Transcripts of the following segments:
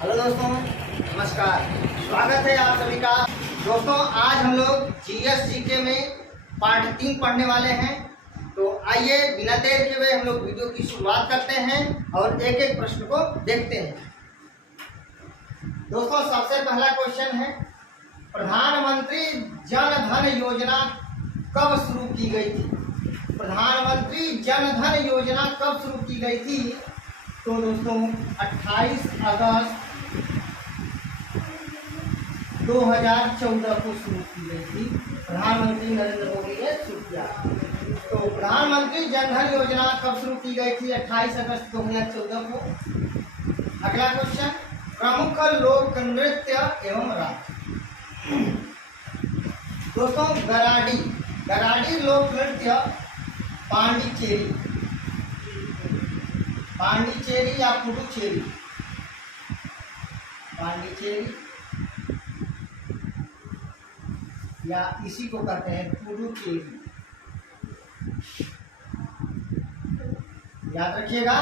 Hello दोस्तों, नमस्कार। स्वागत है आप सभी का। दोस्तों, आज हम लोग जीएस जीके में पार्ट 3 पढ़ने वाले हैं। तो आइए बिना देर किए हुए हम लोग वीडियो की शुरुआत करते हैं और एक एक प्रश्न को देखते हैं। दोस्तों, सबसे पहला क्वेश्चन है, प्रधानमंत्री जन धन योजना कब शुरू की गई थी? प्रधानमंत्री जन धन योजना कब शुरू की गई थी? तो दोस्तों 28 अगस्त 2014 को शुरू की गई थी। प्रधानमंत्री नरेंद्र मोदी ने शुरू किया। तो प्रधानमंत्री जन धन योजना कब शुरू की गई थी? 28 अगस्त 2014 को। अगला क्वेश्चन, प्रमुख लोक नृत्य एवं राग। दोस्तों, गराडी लोक नृत्य पांडिचेरी या पुडुचेरी या इसी को कहते हैं पुडुचेरी। याद रखिएगा,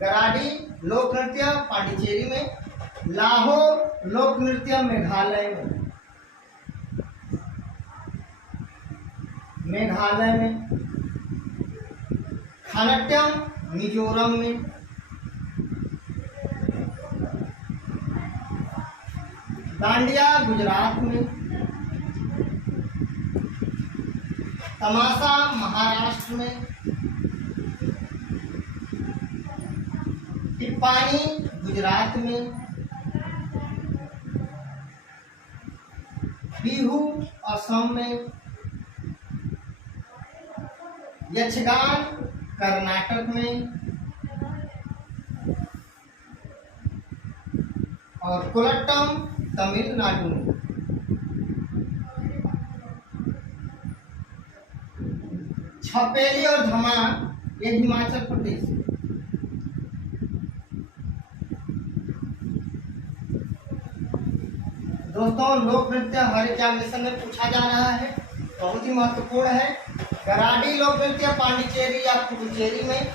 गराडी लोक नृत्य पांडिचेरी में, लाहो लोक नृत्य मेघालय में, खानट्यम मिजोरम में, डांडिया गुजरात में, तमाशा महाराष्ट्र में, टिप्पानी गुजरात में, बिहू असम में, यक्षगान कर्नाटक में और कोलट्टम तमिलनाडु में। छपेली और धमार ये हिमाचल प्रदेश। दोस्तों, लोक नृत्य हर एग्जामिनेशन में पूछा जा रहा है, बहुत ही महत्वपूर्ण है। गराडी लोक नृत्य पांडिचेरी या पुडुचेरी में,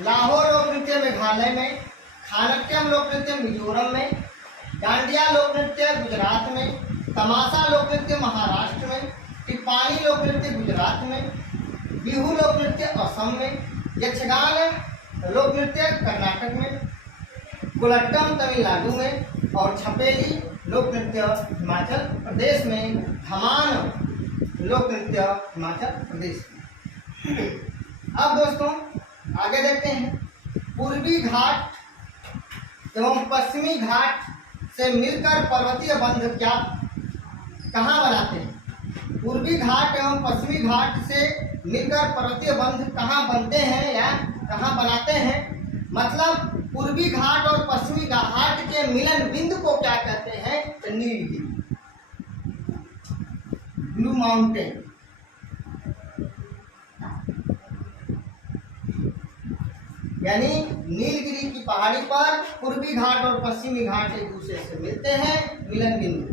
लाहो लोक नृत्य मेघालय में, खानट्यम लोक नृत्य मिजोरम में, डांडिया लोक नृत्य गुजरात में, तमाशा लोक नृत्य महाराष्ट्र में, टिप्पानी लोक नृत्य गुजरात में, बिहू लोक नृत्य असम में, यक्षगान लोक नृत्य कर्नाटक में, कोलट्टम तमिलनाडु में और छपेली लोक नृत्य हिमाचल प्रदेश में, धमान लोक नृत्य हिमाचल प्रदेश में। अब दोस्तों आगे देखते हैं, पूर्वी घाट एवं पश्चिमी घाट से मिलकर पर्वतीय बंध कहाँ बनाते हैं? पूर्वी घाट एवं पश्चिमी घाट से मिलकर पर्वतीय बंध कहाँ बनते हैं या कहाँ बनाते हैं? मतलब पूर्वी घाट और पश्चिमी घाट के मिलन बिंदु को क्या कहते हैं? तो नीलगिरी, ब्लू माउंटेन। यानी नीलगिरी की पहाड़ी पर पूर्वी घाट और पश्चिमी घाट एक दूसरे से मिलते हैं, मिलन बिंदु।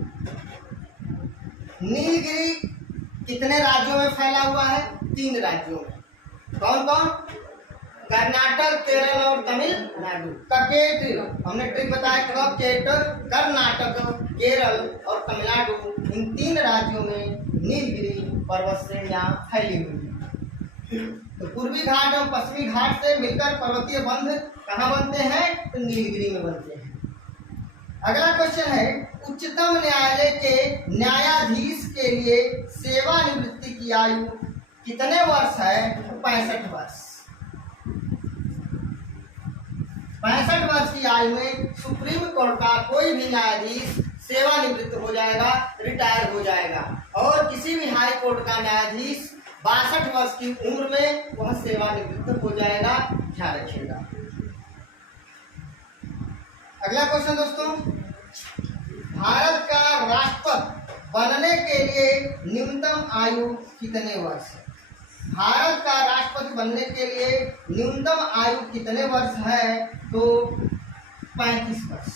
नीलगिरी कितने राज्यों में फैला हुआ है? 3 राज्यों में। कौन कौन? कर्नाटक, केरल और तमिलनाडु। हमने ट्रिक बताया कब? कर्नाटक, केरल और तमिलनाडु, इन 3 राज्यों में नीलगिरी पर्वत श्रेणियां फैली हुई हैं। तो पूर्वी घाट और पश्चिमी घाट से मिलकर पर्वतीय बंध कहाँ बनते हैं? तो नीलगिरी में बनते हैं। अगला क्वेश्चन है, उच्चतम न्यायालय के न्यायाधीश के लिए सेवानिवृत्ति की आयु कितने वर्ष है? 65 वर्ष। 65 वर्ष की आयु में सुप्रीम कोर्ट का कोई भी न्यायाधीश सेवानिवृत्त हो जाएगा, रिटायर हो जाएगा। और किसी भी हाई कोर्ट का न्यायाधीश 62 वर्ष की उम्र में वह सेवानिवृत्त हो जाएगा। ध्यान रखिएगा। अगला क्वेश्चन दोस्तों, भारत का राष्ट्रपति बनने के लिए न्यूनतम आयु कितने वर्ष है? भारत का राष्ट्रपति बनने के लिए न्यूनतम आयु कितने वर्ष है? तो 35 वर्ष।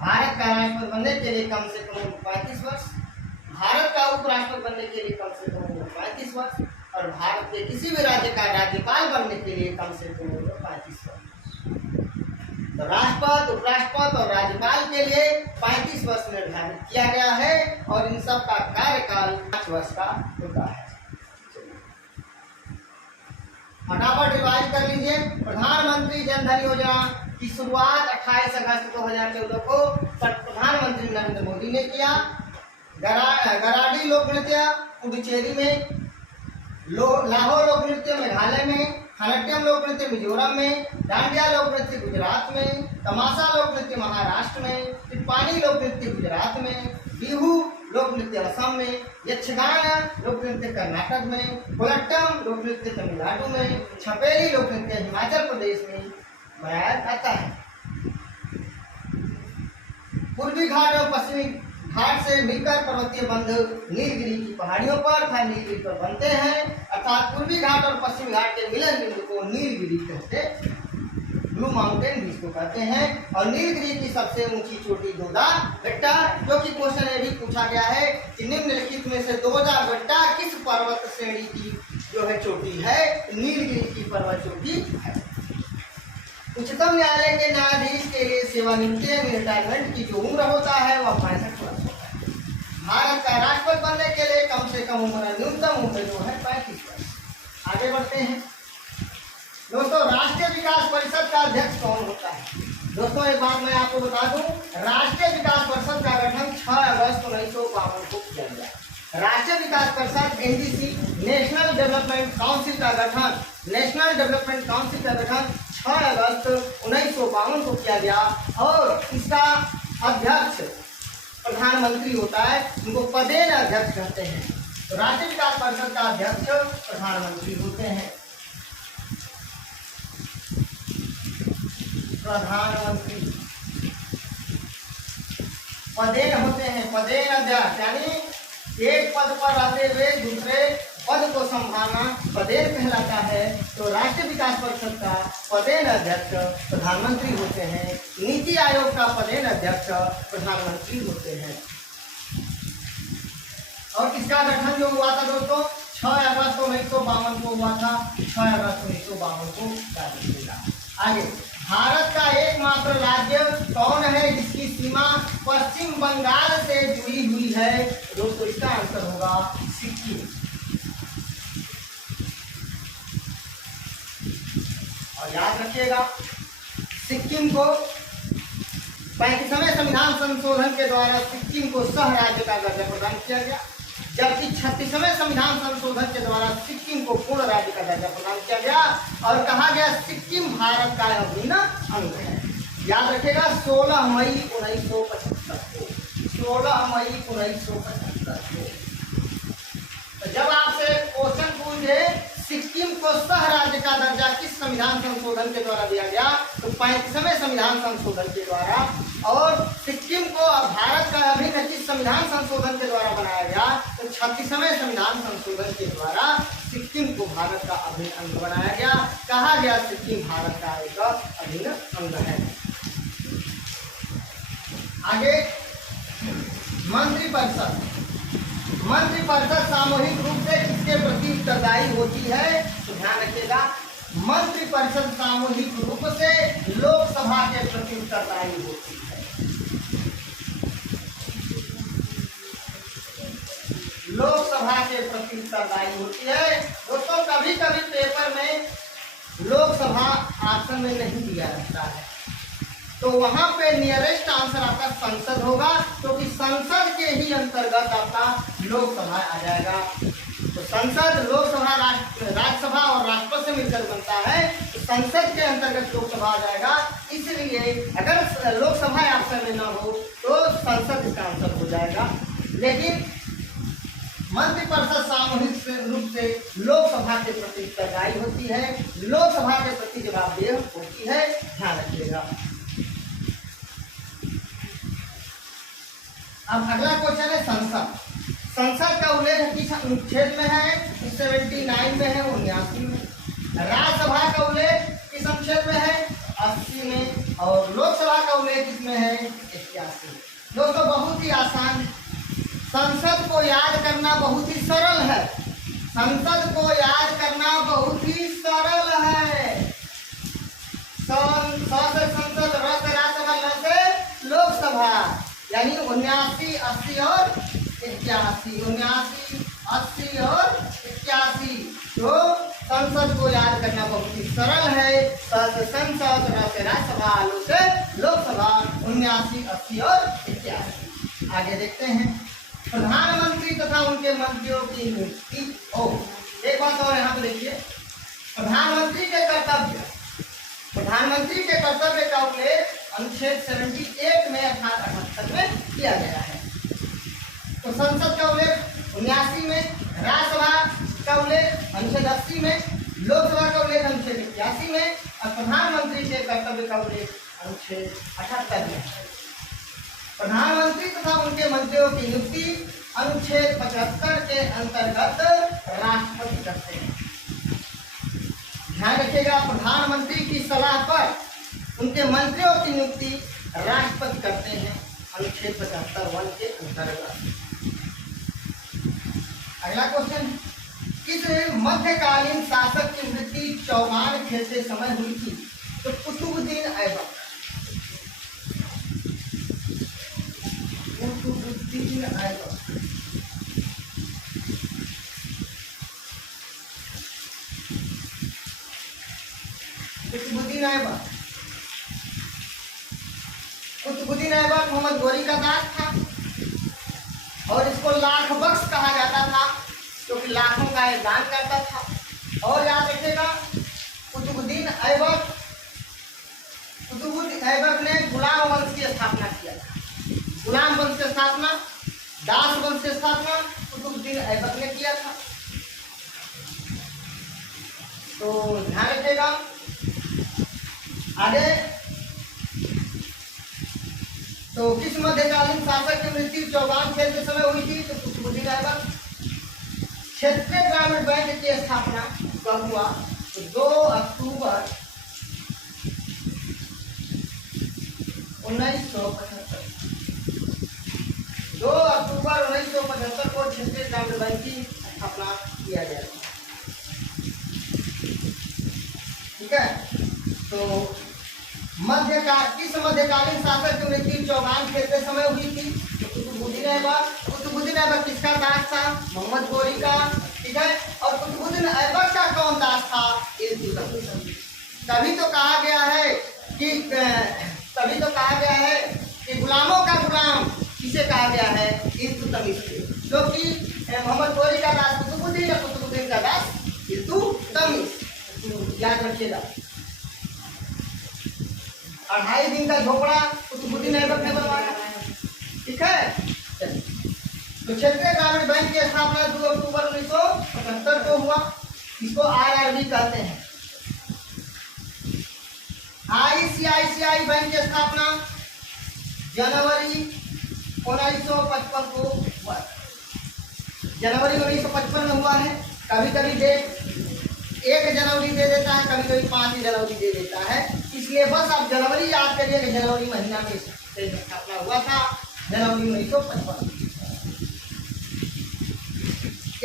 भारत का राष्ट्रपति बनने के लिए कम से कम 35 वर्ष, भारत का उपराष्ट्रपति बनने के लिए कम से कम 35 वर्ष और भारत के किसी भी राज्य का राज्यपाल बनने के लिए कम से कम 35 वर्ष। तो राष्ट्रपति, उपराष्ट्रपति और राज्यपाल के लिए 35 वर्ष निर्धारित किया गया है और इन सब का कार्यकाल 5 वर्ष का होता है। फटाफट रिवाइज कर लीजिए। प्रधानमंत्री जन धन योजना की शुरुआत 28 अगस्त 2014 को प्रधानमंत्री नरेंद्र मोदी ने किया। गराडी लोक नृत्य पुडुचेरी में, लाहौर लोक नृत्य मेघालय में, खनट्यम लोक नृत्य मिजोरम में, डांडिया लोक नृत्य गुजरात में, तमाशा लोक नृत्य महाराष्ट्र में, टिप्पानी लोक नृत्य गुजरात में, बिहू लोक नृत्य असम में, यक्षगान लोक नृत्य कर्नाटक में, कोलट्टम लोक नृत्य तमिलनाडु में, छपेली लोक नृत्य हिमाचल प्रदेश में मनाया जाता है। पूर्वी घाट और पश्चिमी घाट से मिलकर पर्वतीय बंध नीलगिरी की पहाड़ियों पर तथा नीलगिरी पर बनते हैं, अर्थात पूर्वी घाट और पश्चिमी घाट के मिलन बिंदु को नीलगिरी कहते, ब्लू माउंटेन भी इसको कहते हैं। और नीलगिरी की सबसे ऊंची चोटी दोदा बेट्टा, जो कि क्वेश्चन ये भी पूछा गया है कि निम्नलिखित में से दोदा बेट्टा किस पर्वत श्रेणी की जो है चोटी है? नीलगिरी की पर्वत चोटी है। उच्चतम न्यायालय के न्यायाधीश के लिए सेवानिवृत्ति रिटायरमेंट की जो उम्र होता है वह 65 वर्ष होता है। भारत का राष्ट्रपति बनने के लिए कम से कम उम्र, न्यूनतम उम्र जो है 35 वर्ष। आगे बढ़ते हैं दोस्तों। राष्ट्रीय विकास परिषद का अध्यक्ष कौन होता है? दोस्तों एक बात मैं आपको बता दूं, राष्ट्रीय विकास परिषद का गठन 6 अगस्त 1952 को किया गया। राष्ट्रीय विकास परिषद एनडीसी, नेशनल डेवलपमेंट काउंसिल का गठन, नेशनल डेवलपमेंट काउंसिल का गठन 6 अगस्त 1952 को किया गया और इसका अध्यक्ष प्रधानमंत्री होता है, उनको पदेन अध्यक्ष कहते हैं। तो राष्ट्रीय विकास परिषद का अध्यक्ष प्रधानमंत्री होते हैं। प्रधानमंत्री पदेन होते हैं, पदेन अध्यक्ष यानी एक पद पर रहते हुए दूसरे पद को संभालना पदेन कहलाता है। तो राष्ट्रीय विकास परिषद का पदेन अध्यक्ष प्रधानमंत्री होते हैं। नीति आयोग का पदेन अध्यक्ष प्रधानमंत्री होते हैं। और इसका गठन जो हुआ था दोस्तों 6 अगस्त 1952 को हुआ था। 6 अगस्त 1952 को राज्य मिला। आगे, भारत का एकमात्र राज्य कौन है जिसकी सीमा पश्चिम बंगाल से जुड़ी हुई है? दोस्तों इसका आंसर होगा सिक्किम। और याद रखिएगा, सिक्किम को 35वें संविधान संशोधन के द्वारा सिक्किम को सह राज्य का दर्जा प्रदान किया गया, जबकि 36वें संविधान संशोधन के द्वारा सिक्किम को पूर्ण राज्य का दर्जा प्रदान किया गया और कहा गया सिक्किम भारत का अभिन्न अंग है। याद रखिएगा 16 मई 1975 को, 16 मई 1975 को। तो जब आपसे क्वेश्चन पूछे सिक्किम को सह राज्य का दर्जा किस संविधान संशोधन के द्वारा दिया गया, तो 35वें संविधान संशोधन के द्वारा। और सिक्किम को भारत का अभिन्न किस संविधान संशोधन के द्वारा बनाया गया, तो 36वें संविधान संशोधन के द्वारा सिक्किम को भारत का अभिन्न अंग बनाया गया। कहा गया सिक्किम भारत का एक अभिन्न अंग है। आगे, मंत्रिपरिषद। मंत्रिपरिषद सामूहिक रूप से किसके प्रति उत्तरदायी होती है? तो ध्यान रखिएगा, मंत्रिपरिषद सामूहिक रूप से लोकसभा के प्रति उत्तरदायी होती है। लोकसभा के प्रति उत्तरदायी होती है। दोस्तों कभी कभी पेपर में लोकसभा ऑप्शन में नहीं दिया रहता है, तो वहां पे नियरेस्ट आंसर आपका संसद होगा, क्योंकि संसद के ही अंतर्गत आपका लोकसभा आ जाएगा। तो संसद, लोकसभा, राज्यसभा और राष्ट्रपति से मिलकर बनता है, तो संसद के अंतर्गत लोकसभा आ जाएगा। इसलिए अगर लोकसभा ऑप्शन में न हो तो संसद इसका आंसर हो जाएगा। लेकिन मंत्रिपरिषद सामूहिक रूप से लोकसभा के प्रति उत्तरदायी होती है, लोकसभा के प्रति जवाबदेह होती है। ध्यान रखिएगा। अब अगला क्वेश्चन है संसद। संसद का उल्लेख किस अनुच्छेद में है? 79 में है, 79 में। राज्यसभा का उल्लेख किस अनुच्छेद में है? 80 में। और लोकसभा का उल्लेख किसमें है? 81 में। दोस्तों बहुत ही आसान, संसद को याद करना बहुत ही सरल है। संसद को याद करना बहुत ही सरल है। संसद, लोकसभा, यानी 79, 80 और 81, 79, 80 और 81। तो संसद को याद करना बहुत ही सरल है। संसद, राज्यसभा, लोकसभा 79, 80 और 81। आगे देखते हैं प्रधानमंत्री तथा उनके मंत्रियों की नियुक्ति। एक बात और यहाँ पे देखिए, प्रधानमंत्री के कर्तव्य का उल्लेख अनुच्छेद 78 में अर्थात 78 में किया गया है। तो संसद का उल्लेख 79 में, राज्यसभा का उल्लेख अनुच्छेद 80 में, लोकसभा का उल्लेख अनुच्छेद 81 में और प्रधानमंत्री के कर्तव्य का उल्लेख अनुच्छेद 78 में। प्रधानमंत्री तथा उनके मंत्रियों की नियुक्ति अनुच्छेद 75 के अंतर्गत राष्ट्रपति करते हैं। ध्यान रखिएगा, प्रधानमंत्री की सलाह पर उनके मंत्रियों की नियुक्ति राष्ट्रपति करते हैं अनुच्छेद 75 के अंतर्गत। अगला क्वेश्चन, किस मध्यकालीन शासक की मृत्यु चौगान खेलते समय हुई थी? तो कुतुबुद्दीन ऐबक। कुतुबुद्दीन ऐबक कुतुबुद्दीन ऐबक मोहम्मद गोरी का दास था और इसको लाख बख्श कहा जाता था क्योंकि लाखों का ये दान करता था। और याद रखिएगा, कुतुबुद्दीन ऐबक ने गुलाम वंश की स्थापना किया था। गुलाम वंश की स्थापना, दास वंश की स्थापना कुतुबुद्दीन ऐबक ने किया था। तो ध्यान रखिएगा। आगे, तो किस मध्यकालीन शासक की मृत्यु चौगान खेलते समय हुई थी? तो कुतुबुद्दीन ऐबक। क्षेत्रीय ग्रामीण बैंक की स्थापना कब हुआ? तो 2 अक्टूबर 1975। 2 अक्टूबर 1975 को क्षेत्रीय ग्रामीण बैंक की स्थापना किया गया था। ठीक है। तो किस मध्यकालीन शासक की मृत्यु चौगान खेलते समय हुई थी? तो कुतुबुद्दीन ऐबक। कुतुबुद्दीन ऐबक किसका दास था? मोहम्मद गोरी का। ठीक है। और कुतुबुद्दीन ऐबक का कौन दास था? इल्तुतमिश। तभी तो कहा गया है कि गुलामों का गुलाम किसे कहा गया है? इल्तुतमिश से। क्योंकि मोहम्मद गोरी का दास कुतुबुद्दीन और कुतुबुद्दीन का दास इल्तुतमिश। याद रखिएगा। 2.5 दिन का झोपड़ा कुतुबुद्दीन ऐबक ने बनवाया। ठीक है। तो क्षेत्रीय ग्रामीण बैंक की स्थापना 2 अक्टूबर 1975 को हुआ। इसको IRB कहते हैं। ICICI बैंक की स्थापना जनवरी 1955 को हुआ। जनवरी 1955 में हुआ है। कभी कभी डेट 1 जनवरी दे देता है, कभी कभी 5 जनवरी दे देता है। इसलिए बस आप जनवरी याद करिए कि जनवरी महीना में स्थापना हुआ था, जनवरी 1955।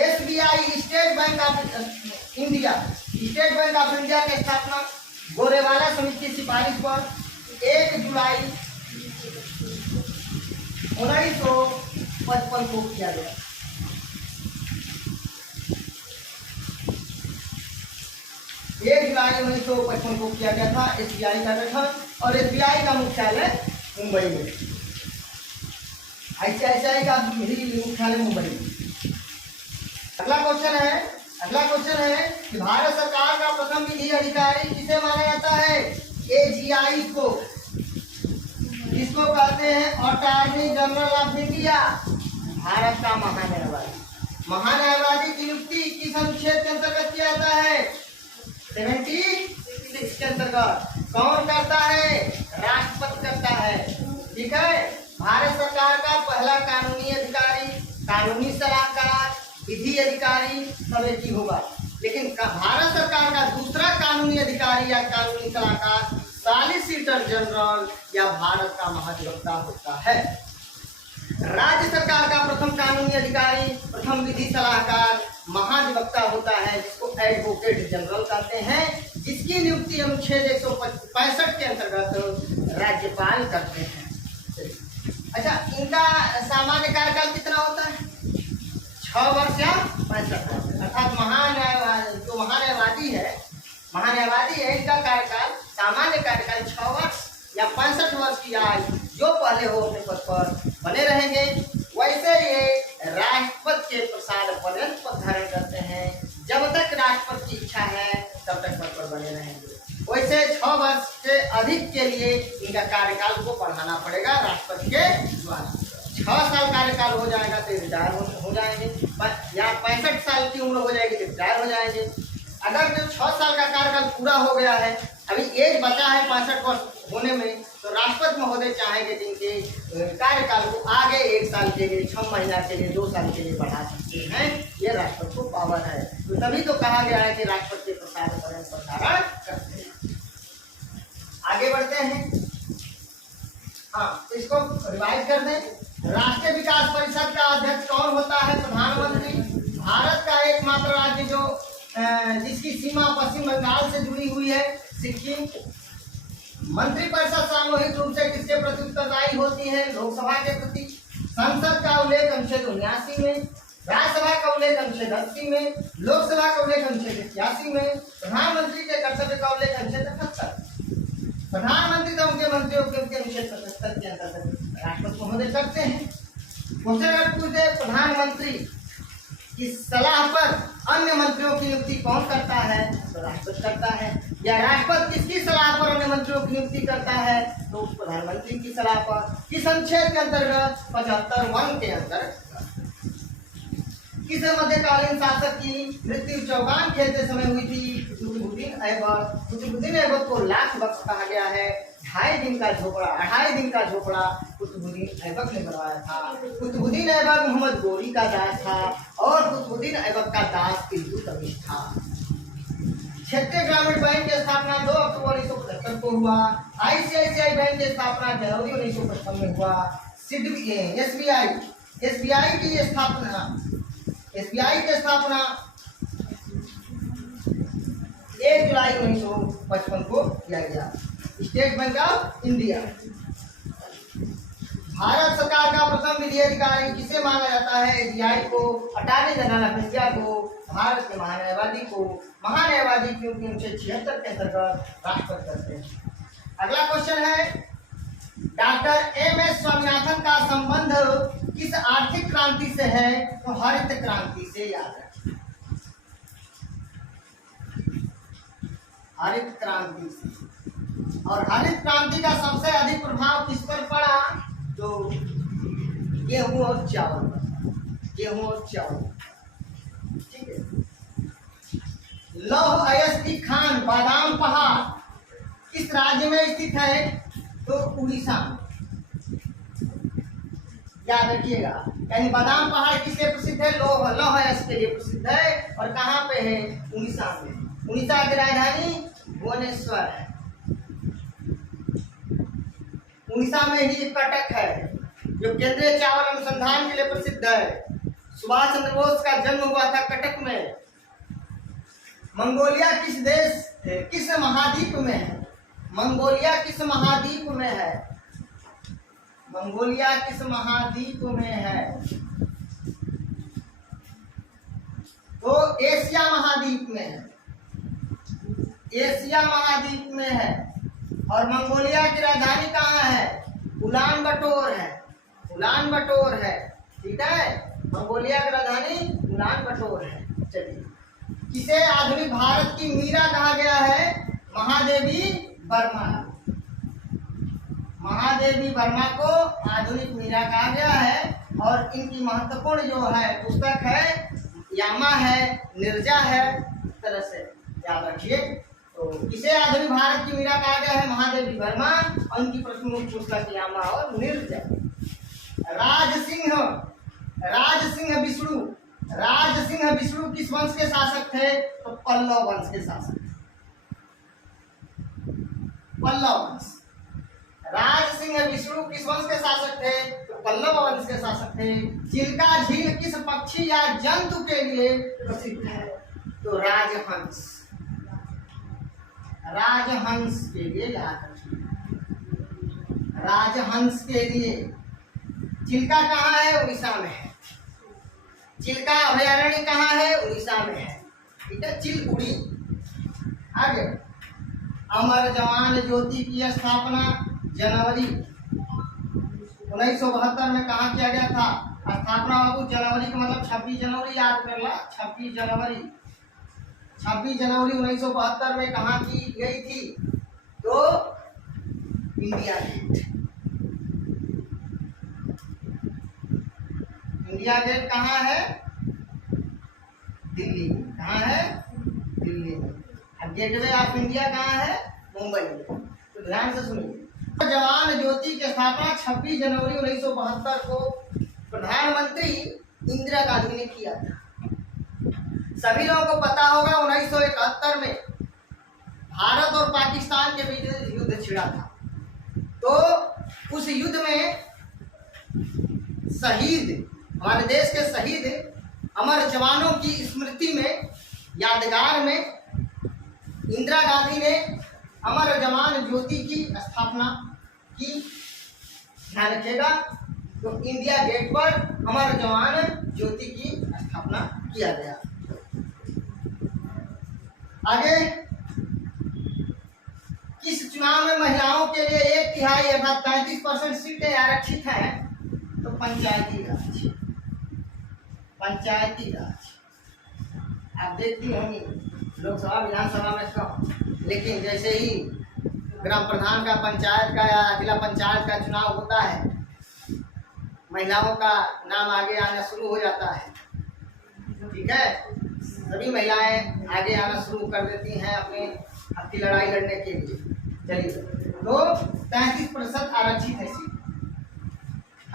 SBI state bank of India की स्थापना गोरेवाला समिति की सिफारिश पर 1 जुलाई 1955 को किया गया। जुलाई 1955 को किया गया था SBI का गठन। और SBI का मुख्यालय मुंबई में, ICICI का भी मुख्यालय मुंबई में। अगला क्वेश्चन है कि भारत सरकार का प्रथम विधि अधिकारी किसे माना जाता है? AGI को। इसको कहते हैं attorney general of India, Bharat का महान्यायवादी की नियुक्ति किस अनुच्छेद के अंतर्गत किया जाता है? 76 के अंतर्गत। कौन करता है? राष्ट्रपति करता है। ठीक है। भारत सरकार का पहला कानूनी अधिकारी, कानूनी सलाहकार, विधि अधिकारी सब एक ही होगा, लेकिन भारत सरकार का दूसरा कानूनी अधिकारी या कानूनी सलाहकार सॉलिसिटर जनरल या भारत का महाधिवक्ता होता है। राज्य सरकार का प्रथम कानूनी अधिकारी, प्रथम विधि सलाहकार महाधिवक्ता होता है, जिसको एडवोकेट जनरल कहते हैं, जिसकी नियुक्ति अनुच्छेद 165 के अंतर्गत राज्यपाल करते हैं। अच्छा, इनका सामान्य कार्यकाल कितना होता है? 6 वर्ष या 65 वर्ष। अर्थात जो महान्यायवादी है इनका कार्यकाल, सामान्य कार्यकाल 6 वर्ष या 65 वर्ष की आयु जो पहले हो अपने पद पर बने रहेंगे। वैसे ये राष्ट्रपति के प्रसाद पर्यंत पद धारण करते हैं। जब तक राष्ट्रपति की इच्छा है तब तक पद पर बने रहेंगे। वैसे 6 वर्ष से अधिक के लिए इनका कार्यकाल को बढ़ाना पड़ेगा राष्ट्रपति के द्वारा। 6 साल कार्यकाल हो जाएगा तो रिटायर हो जाएंगे, या 65 साल की उम्र हो जाएगी तो रिटायर हो जाएंगे। अगर जो 6 साल का कार्यकाल पूरा हो गया है, अभी एज बचा है 65 वर्ष होने में, तो राष्ट्रपति महोदय चाहेंगे कि इनके कार्यकाल को आगे 1 साल के लिए, 6 महीना के लिए, 2 साल के लिए बढ़ा सकते हैं। ये राष्ट्रपति को पावर है। तो तभी तो कहा गया है कि राष्ट्रपति के प्रसाद पर्यंत पद धारण करते हैं। आगे बढ़ते हैं। हाँ, इसको रिवाइज कर दें। राष्ट्रीय विकास परिषद का अध्यक्ष कौन होता है? प्रधानमंत्री। भारत का एकमात्र राज्य जो जिसकी सीमा पश्चिम बंगाल से जुड़ी हुई है, सिक्किम। मंत्रिपरिषद सामूहिक रूप से किसके प्रति उत्तरदायी होती है? लोकसभा के प्रति। संसद का उल्लेख अनुच्छेद 79 में, राज्यसभा का उल्लेख अनुच्छेद 80 में, लोकसभा का उल्लेख अनुच्छेद 81 में, प्रधानमंत्री के कर्तव्य का उल्लेख अनुच्छेद 78। प्रधानमंत्री तो उनके मंत्रियों के अनुच्छेद 77 के अंतर्गत राष्ट्रपति महोदय करते हैं। क्वेश्चन अगर पूछे प्रधानमंत्री की सलाह पर अन्य मंत्रियों की नियुक्ति कौन करता है? तो राष्ट्रपति करता है। या राष्ट्रपति किसकी सलाह पर अन्य मंत्रियों की नियुक्ति करता है? तो प्रधानमंत्री की सलाह पर। किस अनुच्छेद के अंतर्गत? 75 के अंतर्गत। किस मध्यकालीन शासक की मृत्यु चौगान खेलते समय हुई थी? कुतुबुद्दीन ऐबक। कुतुबुद्दीन ऐबक को लाख बख्श कहा गया है। 2.5 दिन का झोपड़ा कुतुबुद्दीन ऐबक ने बनवाया था। कुतुबुद्दीन ऐबक मोहम्मद गोरी का दास था और कुतुबुद्दीन ऐबक का दास इल्तुतमिश था। क्षेत्रीय ग्रामीण बैंक की स्थापना 2 अक्टूबर 1975 को हुआ। ICICI बैंक की स्थापना जनवरी 1955 में हुआ। SBI की स्थापना 1 जुलाई 1955 को किया गया। State bank of India. Bharat सरकार का प्रथम विधि अधिकारी किसे माना जाता है? AGI को, अटॉर्नी जनरल ऑफ इंडिया को, भारत के महान्यायवादी को। महान्यायवादी क्योंकि अनुच्छेद 76 के अंतर्गत राष्ट्रपति करते हैं। अगला क्वेश्चन है, डॉक्टर MS स्वामीनाथन का संबंध किस आर्थिक क्रांति से है? तो हरित क्रांति से। याद रखिए, हरित क्रांति से। और हरित क्रांति का सबसे अधिक प्रभाव किस पर पड़ा? तो गेहूं और चावल। ठीक है। लौह अयस्की खान बादाम पहाड़ किस राज्य में स्थित है? तो उड़ीसा में। याद रखिएगा, यानी बादाम पहाड़ किसके प्रसिद्ध है? लौह अयस्क के लिए प्रसिद्ध है। और कहाँ पे है? उड़ीसा में। उड़ीसा की राजधानी भुवनेश्वर है। उड़ीसा में ही कटक है जो केंद्रीय चावल अनुसंधान के लिए प्रसिद्ध है। सुभाष चंद्र बोस का जन्म हुआ था कटक में। मंगोलिया किस महाद्वीप में है? मंगोलिया किस महाद्वीप में है? मंगोलिया किस महाद्वीप में है? तो एशिया महाद्वीप में है। एशिया महाद्वीप में है। और मंगोलिया की राजधानी कहाँ है? उलान बटोर है। ठीक है, मंगोलिया की राजधानी उलान बटोर है। चलिए, किसे आधुनिक भारत की मीरा कहा गया है? महादेवी वर्मा को आधुनिक मीरा कहा गया है। और इनकी महत्वपूर्ण जो है पुस्तक है यामा है, निर्जा है। इस तरह से याद रखिए। तो किसे आधुनिक भारत की मीरा कहा गया है? महादेवी वर्मा। और उनकी प्रमुख पुस्तक यामा और निर्जा। राज सिंह विष्णु किस वंश के शासक थे? तो पल्लव वंश के शासक। राज सिंह विष्णु किस वंश के शासक थे? तो पल्लव वंश के शासक थे। चिल्का झील किस पक्षी या जंतु के लिए प्रसिद्ध है? तो राजहंस के लिए याद रखिए। राजहंस के लिए चिल्का कहाँ है? उड़ीसा में है। चिल्का अभयारण्य कहाँ है? उड़ीसा में है। ठीक है, चिलकुड़ी। आगे, अमर जवान ज्योति की स्थापना जनवरी 1972 में कहाँ किया गया था? स्थापना बाबू जनवरी का मतलब 26 जनवरी, याद कर ला। 26 जनवरी 1972 में कहाँ की गई थी? तो इंडिया गेट। इंडिया गेट कहाँ है? दिल्ली में। कहाँ है? दिल्ली में। अब गेटवे ऑफ इंडिया कहाँ है? मुंबई में। तो ध्यान से सुनिए, जवान ज्योति की स्थापना 26 जनवरी 1972 को प्रधानमंत्री इंदिरा गांधी ने किया था। सभी लोगों को पता होगा 1971 में भारत और पाकिस्तान के बीच युद्ध छिड़ा था। तो उस युद्ध में शहीद, हमारे देश के शहीद अमर जवानों की स्मृति में, यादगार में इंदिरा गांधी ने अमर जवान ज्योति की स्थापना की। ध्यान रखिएगा, तो इंडिया गेट पर अमर जवान ज्योति की स्थापना किया गया। आगे, किस चुनाव में महिलाओं के लिए 1/3 अर्थात 33% सीटें आरक्षित हैं? तो पंचायती राज। पंचायती राज आप देखती होंगी लोकसभा विधानसभा में कम, लेकिन जैसे ही ग्राम प्रधान का, पंचायत का या जिला पंचायत का चुनाव होता है, महिलाओं का नाम आगे आना शुरू हो जाता है। ठीक है, सभी महिलाएं आगे आना शुरू कर देती हैं अपनी लड़ाई लड़ने के लिए। चलिए, तो 33% आरक्षित है सीट।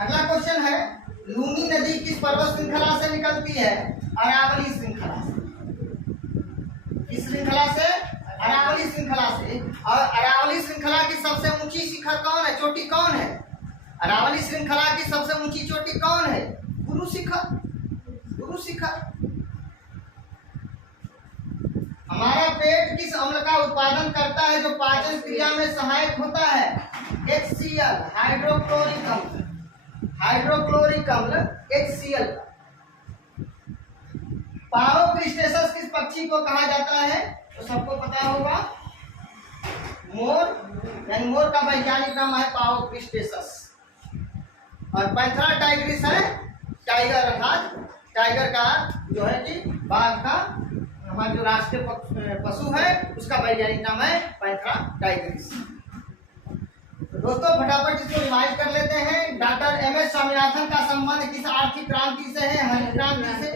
अगला क्वेश्चन है, लूनी नदी किस पर्वत श्रृंखला से निकलती है? अरावली श्रृंखला से। किस श्रृंखला से? अरावली श्रृंखला से। और अरावली श्रृंखला की सबसे ऊंची शिखर कौन है? चोटी कौन है? अरावली श्रृंखला की सबसे ऊंची चोटी कौन है? गुरु शिखर। गुरु शिखर। हमारा पेट किस अम्ल का उत्पादन करता है जो पाचन क्रिया में सहायक होता है? HCl, हाइड्रोक्लोरिक अम्ल। हाइड्रोक्लोरिक अम्ल HCl। पाओक्रिस्टेसस किस पक्षी को कहा जाता है? तो सबको पता होगा, मोर, यानी मोर का वैज्ञानिक नाम है पाओक्रिस्टेसस। और पैंथरा टाइग्रिस है टाइगर, अर्थात टाइगर का जो है कि बाघ का हमारा जो राष्ट्रीय पशु है उसका वैज्ञानिक नाम है पैंथरा टाइग्रिस। तो दोस्तों फटाफट इसको रिवाइज कर लेते हैं। डॉक्टर MS स्वामीनाथन का संबंध किस आर्थिक क्रांति से है? हरित क्रांति से।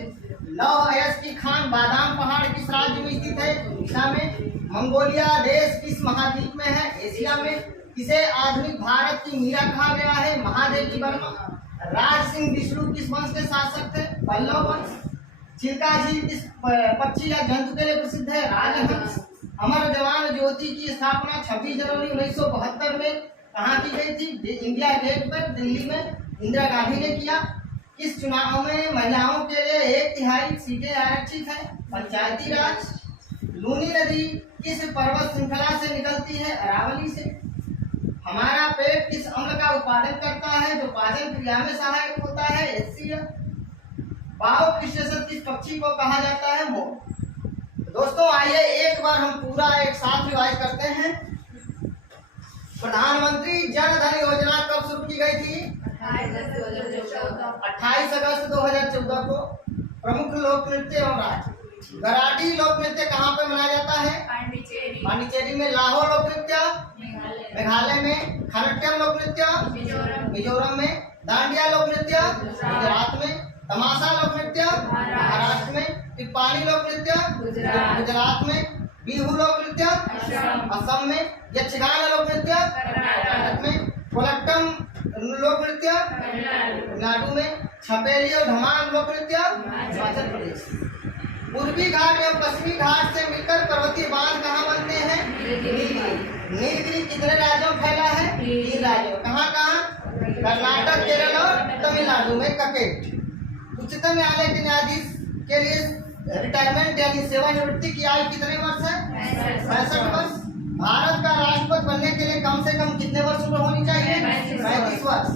लौह अयस्क की खान बादाम पहाड़ किस राज्य में स्थित है? उड़ीसा में। मंगोलिया देश किस महाद्वीप में है? एशिया में। किसे आधुनिक भारत की मीरा कहा गया है? महादेव की वर्मा। राज सिंह विष्णु किस वंश के शासक थे? पल्लव वंश। चिल्का झील किस पक्षी या जंतु के लिए प्रसिद्ध है? राजहंस। अमर जवान ज्योति की स्थापना 26 जनवरी 1972 में कहाँ की गई थी? इंडिया गेट पर, दिल्ली में इंदिरा गांधी ने किया। किस चुनाव में महिलाओं के लिए 1/3 सीटें आरक्षित हैं? पंचायती राज। लूनी नदी किस पर्वत श्रृंखला से निकलती है? अरावली से। हमारा पेट किस अम्ल का उत्पादन करता है जो पाचन क्रिया में सहायक होता है? HCl। पाओक्रिस्टेसस किस पक्षी को कहा जाता है? मोर। दोस्तों आइए एक बार हम पूरा एक साथ रिवाइज करते हैं। प्रधानमंत्री जन धन योजना कब शुरू की गई थी? 28 अगस्त 2014 को। प्रमुख लोक नृत्य एवं राज्य। गराडी लोक नृत्य कहाँ पे मनाया जाता है? पांडिचेरी में। लाहौर लोक नृत्य मेघालय में। खनट्यम लोक नृत्य मिजोरम में। दांडिया लोक नृत्य गुजरात में। तमाशा लोक नृत्य महाराष्ट्र में। टिप्पाणी लोक नृत्य गुजरात में। बिहू लोक नृत्य असम में। यक्षगान लोक नृत्य कर्नाटक में। कोलट्टम लोक नृत्य तमिलनाडु में। छपेली और धमाल लोक नृत्य हिमाचल प्रदेश। पूर्वी घाट एवं पश्चिमी घाट से मिलकर पर्वतीय बांध कहाँ बनते हैं? नीलगिरी। नीलगिरी कितने राज्यों में फैला है? 3 राज्यों। कहाँ कहाँ? कर्नाटक, केरल और तमिलनाडु में। ककेट। उच्चतम न्यायालय के न्यायाधीश के लिए रिटायरमेंट यानी सेवानिवृत्ति की आयु कितने वर्ष है? 65 वर्ष। भारत का राष्ट्रपति बनने के लिए कम से कम कितने वर्ष उम्र होनी चाहिए? 35 वर्ष।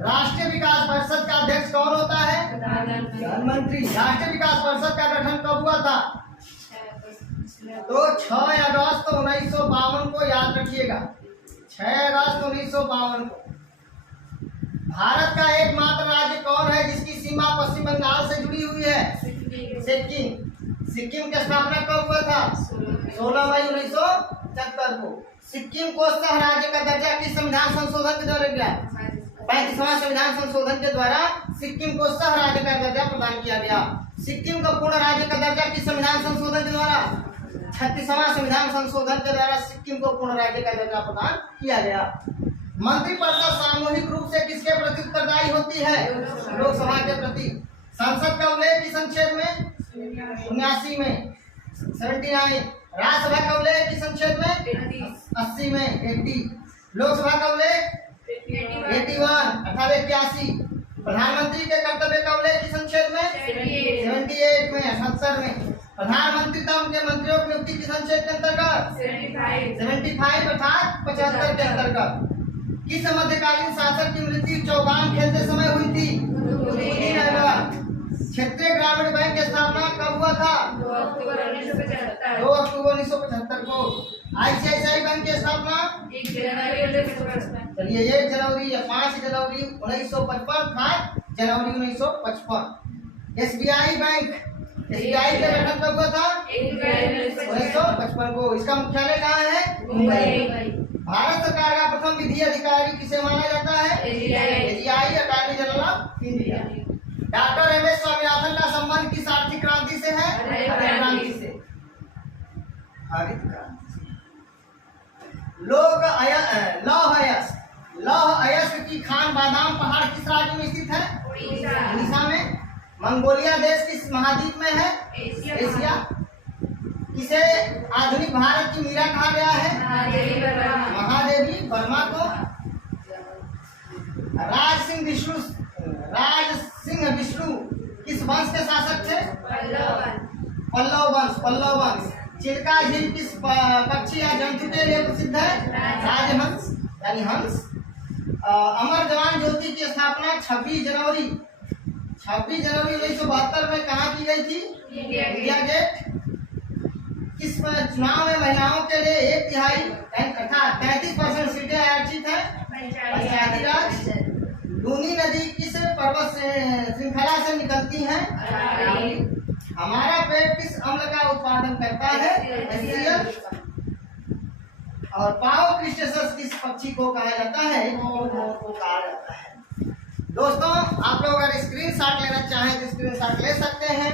राष्ट्रीय विकास परिषद का अध्यक्ष कौन होता है? प्रधानमंत्री। राष्ट्रीय विकास परिषद का गठन कब हुआ था? तो 6 अगस्त 1952 को याद रखिएगा, 6 अगस्त 1952 को। भारत का एकमात्र राज्य कौन है जिसकी सीमा पश्चिम बंगाल से जुड़ी हुई है? सिक्किम। सिक्किम की स्थापना कब हुआ था? 16 मई 1975 को। सिक्किम को सह राज्य का दर्जा किस संविधान संशोधन के द्वारा मिला? 35वां संविधान संशोधन के द्वारा सिक्किम को सह राज्य का दर्जा प्रदान किया गया। सिक्किम को पूर्ण राज्य का दर्जा किस संविधान संशोधन के द्वारा? 36वां संविधान संशोधन के द्वारा सिक्किम को पूर्ण राज्य का दर्जा प्रदान किया गया। मंत्रिपरिषद सामूहिक रूप से किसके प्रति उत्तरदायी होती है? लोकसभा के प्रति। संसद का उल्लेख किस अनुच्छेद में? 79 में, 79। राज्यसभा का उल्लेख किस अनुच्छेद में? 80 में, 80। लोकसभा का उल्लेख 81 प्रधानमंत्री के कर्तव्य का उल्लेख किस अनुच्छेद में? 78 में, 78 में। प्रधानमंत्री के मंत्रियों की नियुक्ति किस अनुच्छेद के अंतर्गत? 75 अर्थात 75 के अंतर्गत। किस मध्यकालीन शासक की मृत्यु चौगान खेलते समय हुई थी? क्षेत्रीय ग्रामीण बैंक की स्थापना कब हुआ था? 2 अक्टूबर 1975 को। ICICI बैंक की स्थापना 1 जनवरी 1955। चलिए 1 जनवरी या 5 जनवरी 1955 था, जनवरी 1955। SBI बैंक, SBI का गठन कब हुआ था? 1955 को। इसका मुख्यालय कहाँ है? मुंबई। भारत सरकार का प्रथम विधि अधिकारी किसे माना जाता है? AGI, attorney general of India. Doctor M S Swaminathan का संबंध किस आर्थिक क्रांति से है? हरित क्रांति से। हरित क्रांति से। लौह अयस्क की खान बादाम पहाड़ किस राज्य में स्थित है? उड़ीसा में। मंगोलिया देश किस महाद्वीप में है? एशिया। किसे आधुनिक भारत की मीरा कहा गया है? महादेवी वर्मा को। राज सिंह विष्णु किस वंश के शासक थे? पल्लव वंश। चिल्का झील किस पक्षी या जंतु के लिए प्रसिद्ध है? राजहंस यानी हंस। अमर जवान ज्योति की स्थापना 26 जनवरी 1972 में कहाँ की गई थी? India Gate. किस चुनाव में महिलाओं के लिए 1/3 अर्थात 33% सीटें आरक्षित है? पंचायती राज। लूनी नदी किस पर्वत श्रृंखला से निकलती है? हमारा पेट किस अम्ल का उत्पादन करता है? HCl। और पाओ क्रिस्टेसस किस पक्षी को कहा जाता है? को कहा जाता है। दोस्तों, आप लोग अगर स्क्रीनशॉट लेना चाहें तो स्क्रीनशॉट ले सकते हैं।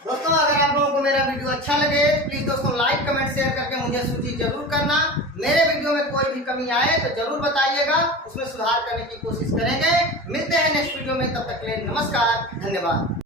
दोस्तों, अगर आप लोगों को मेरा वीडियो अच्छा लगे प्लीज दोस्तों लाइक कमेंट शेयर करके मुझे सूचित जरूर करना। मेरे वीडियो में कोई भी कमी आए तो जरूर बताइएगा, उसमें सुधार करने की कोशिश करेंगे। मिलते हैं नेक्स्ट वीडियो में, तब तक के लिए नमस्कार, धन्यवाद।